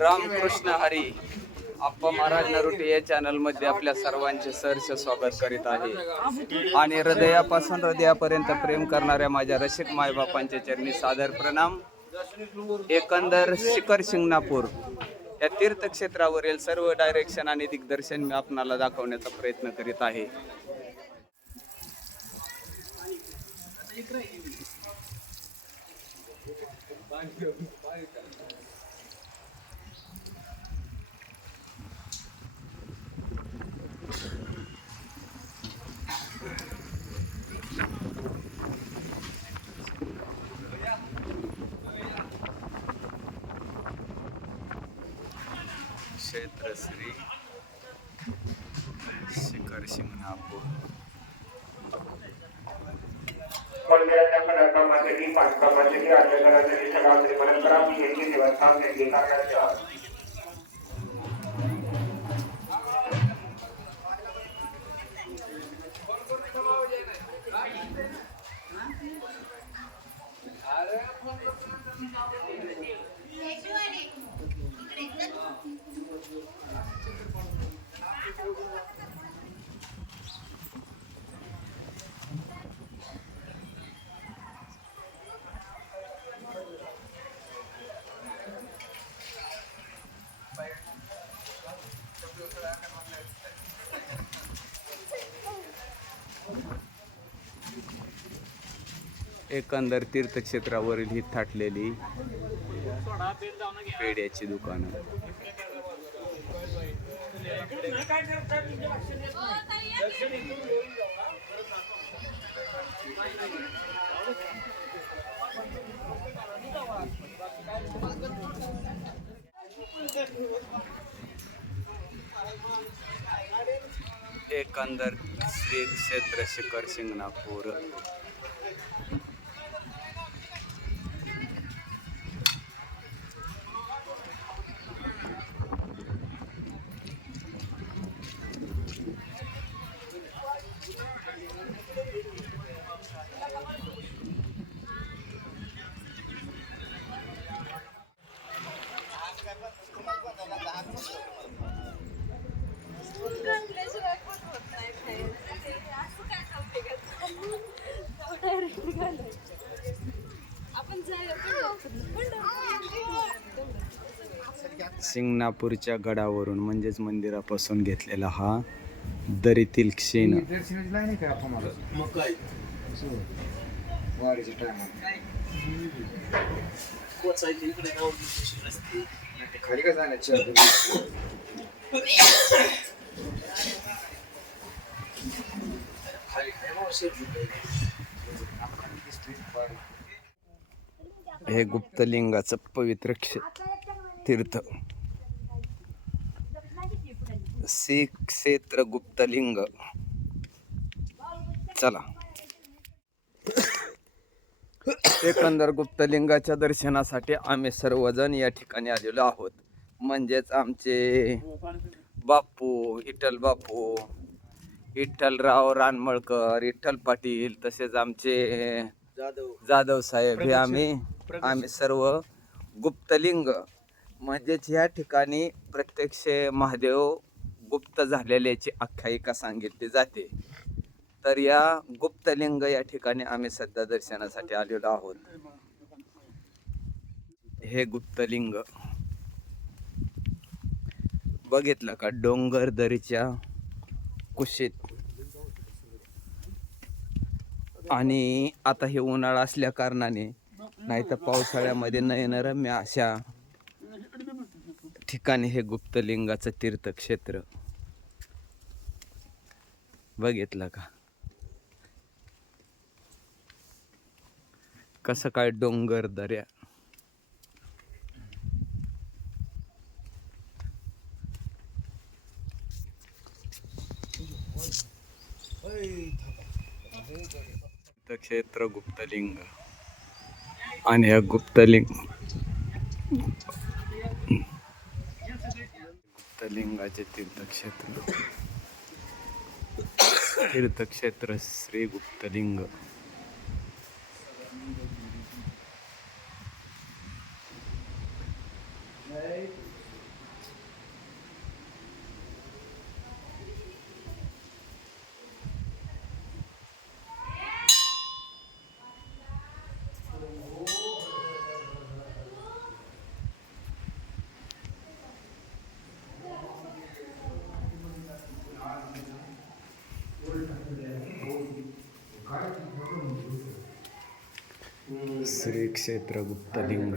रामकृष्ण हरी आप्पा महाराज नरुटे या चॅनलमध्ये आपल्या सर्वांचे सरसे स्वागत करीत आहे. आणि हृदयापासून हृदयापर्यंत प्रेम करणाऱ्या माझ्या रसिक मायबापांच्या चरणी सादर प्रणाम. एकंदर शिखर शिंगणापूर या तीर्थक्षेत्रावरील सर्व डायरेक्शन आणि दिग्दर्शन मी आपणाला दाखवण्याचा प्रयत्न करीत आहे. क्षेत्र श्री शिखर शिंगणापूर. मंदिराच्या खडकामासाठी बांधकामासाठी अन्नदानासाठी सगळा परंपरा मी यांची देवस्थान त्यांनी एकंदर तीर्थक्षेत्रावरील ही थाटलेली पेड्याची दुकानं. एकंदर श्री क्षेत्र शिखर शिंगणापूर. सिंगणापूरच्या शिंगणापूरच्या गडावरून म्हणजेच मंदिरापासून घेतलेला हा दरीतील क्षीण. खाली का जाण्याची हे गुप्तलिंगाचं पवित्र तीर्थ. श्री क्षेत्र गुप्तलिंग. चला. एकंदर गुप्तलिंगाच्या दर्शनासाठी आम्ही सर्वजण या ठिकाणी आलेलो आहोत. म्हणजेच आमचे बापू विठ्ठल बापू विठ्ठलराव रानमळकर विठ्ठल पाटील तसेच आमचे जाधव साहेब हे आम्ही आम्ही सर्व गुप्तलिंग म्हणजेच या ठिकाणी प्रत्यक्ष महादेव गुप्त झालेल्याची आख्यायिका सांगितली जाते. तर या गुप्तलिंग या ठिकाणी आम्ही सध्या दर्शनासाठी आलेलो आहोत. हे गुप्तलिंग बघितलं का? डोंगर दरीच्या कुशीत. आणि आता हे उन्हाळा असल्या कारणाने नाही तर पावसाळ्यामध्ये मी अशा ठिकाणी हे गुप्तलिंगाचं तीर्थक्षेत्र बघितलं का? कसं काय डोंगर दऱ्या. क्षेत्र गुप्तलिंग. आणि या गुप्तलिंग गुप्तलिंगाचे तीर्थक्षेत्र. तीर्थक्षेत्र श्री गुप्तलिंग श्री क्षेत्र गुप्तलिंग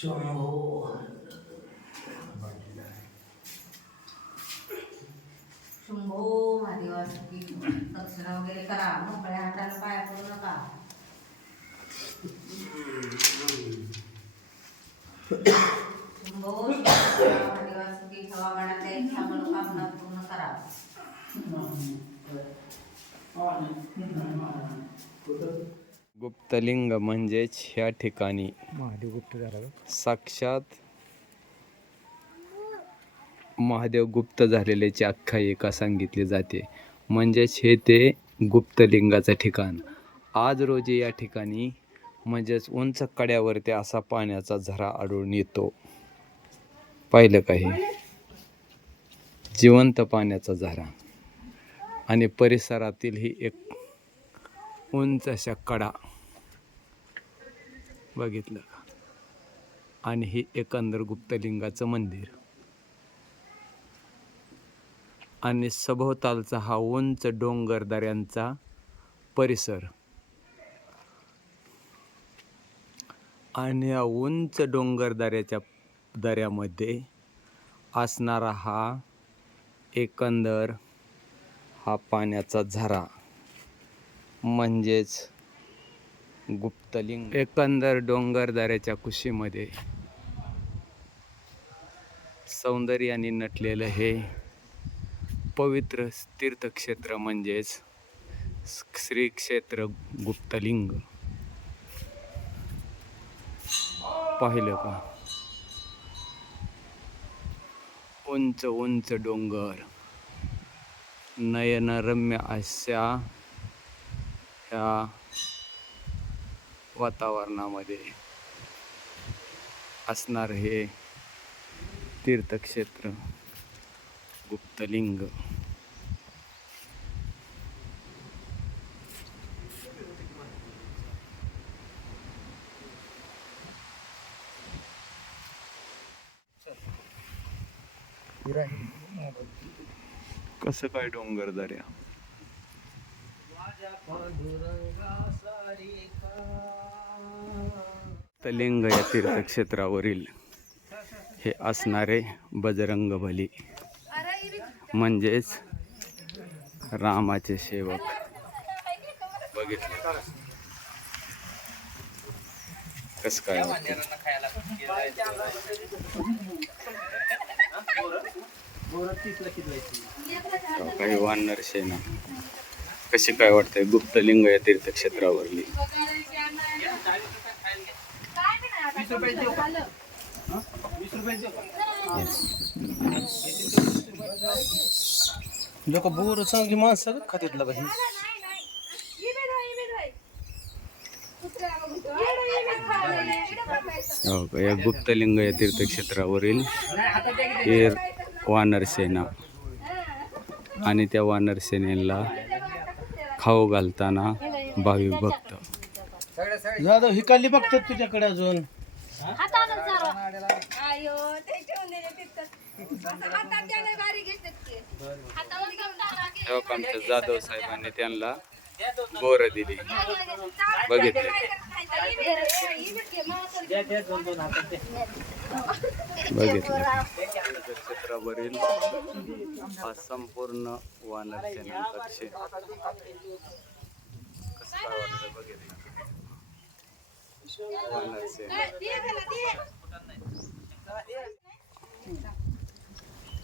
शंभो दक्षिणा वगैरे करा. मोकळ्या हाताने पाया पडू नका. इच्छा मनोकामना पूर्ण करा. गुप्तलिंग म्हणजेच ह्या ठिकाणी. महादेव गुप्त झाला साक्षात महादेव गुप्त झालेल्याची आख्यायिका सांगितली जाते. म्हणजेच हे ते गुप्तलिंगाचं ठिकाण. आज रोजी या ठिकाणी म्हणजेच उंच कड्यावरती असा पाण्याचा झरा आढळून येतो. पाहिलं काही जिवंत पाण्याचा झरा. आणि परिसरातील ही एक उंच अशा कडा. बघितलं का? आणि हे एकंदर गुप्तलिंगाचं मंदिर. आणि सभोवतालचा हा उंच डोंगरदऱ्यांचा परिसर. आणि या उंच डोंगरदऱ्याच्या दऱ्यामध्ये असणारा हा एकंदर हा पाण्याचा झरा. म्हणजेच गुप्तलिंग. एकंदर डोंगरदऱ्याच्या कुशीमध्ये सौंदर्याने नटलेलं हे पवित्र तीर्थक्षेत्र म्हणजेच श्री क्षेत्र गुप्तलिंग. पाहिलं का? उंच उंच डोंगर. नयनरम्य अशा ह्या वातावरणामध्ये असणार हे तीर्थक्षेत्र गुप्तलिंग. कसं काय डोंगर दर्या? तलिंग या तीर्थक्षेत्रावरील हे असणारे बजरंग बली म्हणजेच रामाचे सेवक. बघितले? कस काय काही वानर सेना कशी काय वाटतंय? गुप्तलिंग या तीर्थक्षेत्रावरली. लोक बोर चांगली माणसं खात्यातला पाहिजे ही हो? या गुप्तलिंग या तीर्थक्षेत्रावरील हे वानर सेना. आणि त्या वानर सेनेला खाऊ घालताना भाविक भक्त. जाधव हिकाली बघतात तुझ्याकडे अजून. जाधव साहेबांनी त्यांना बोर दिली. बघितलं. बघितलं. तीर्थक्षेत्रावरील हा संपूर्ण वानर सेनेचा क्षेत्र कसं काय वाटतं बघितलं?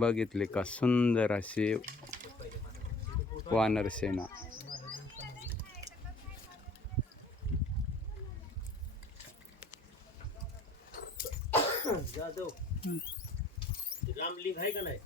बघितले का? सुंदर असे वानर सेना. ते रामलिंग आहे का नाही?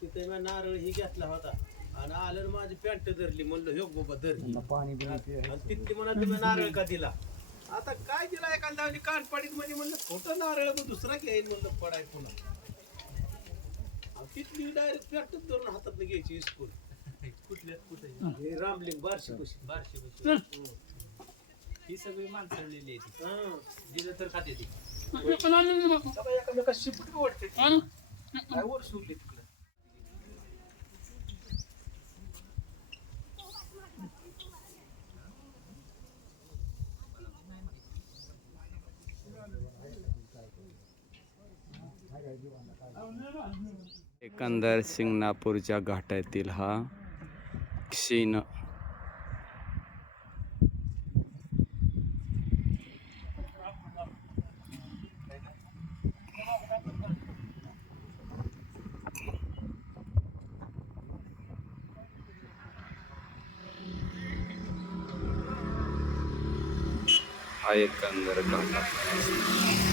तिथे मी नारळ ही घेतला होता. आणि आलं माझी पॅन्ट धरली म्हणलं ह्यो बाबा धरली. आणि तिथली म्हणा तुम्ही नारळ का दिला? आता काय दिला एखादा कानपाडीत म्हणजे म्हणलं खोटं नारळ मग दुसरा घेईन म्हणलं पडाय पुन्हा. तिथली डायरेक्ट पॅन्टच धरून हातात घ्यायची स्कूल कुठल्या कुठे? रामलिंग बारशी कशी बारशी ही. सगळी माणसळलेली आहे ती. हा. दिलं तर खाते ती. सगळं एकामेका शिपट वाटते काय वर सुटले तिकडे एकंदर सिंगणापूरच्या घाटातील हा क्षीण हा एकंदर घाट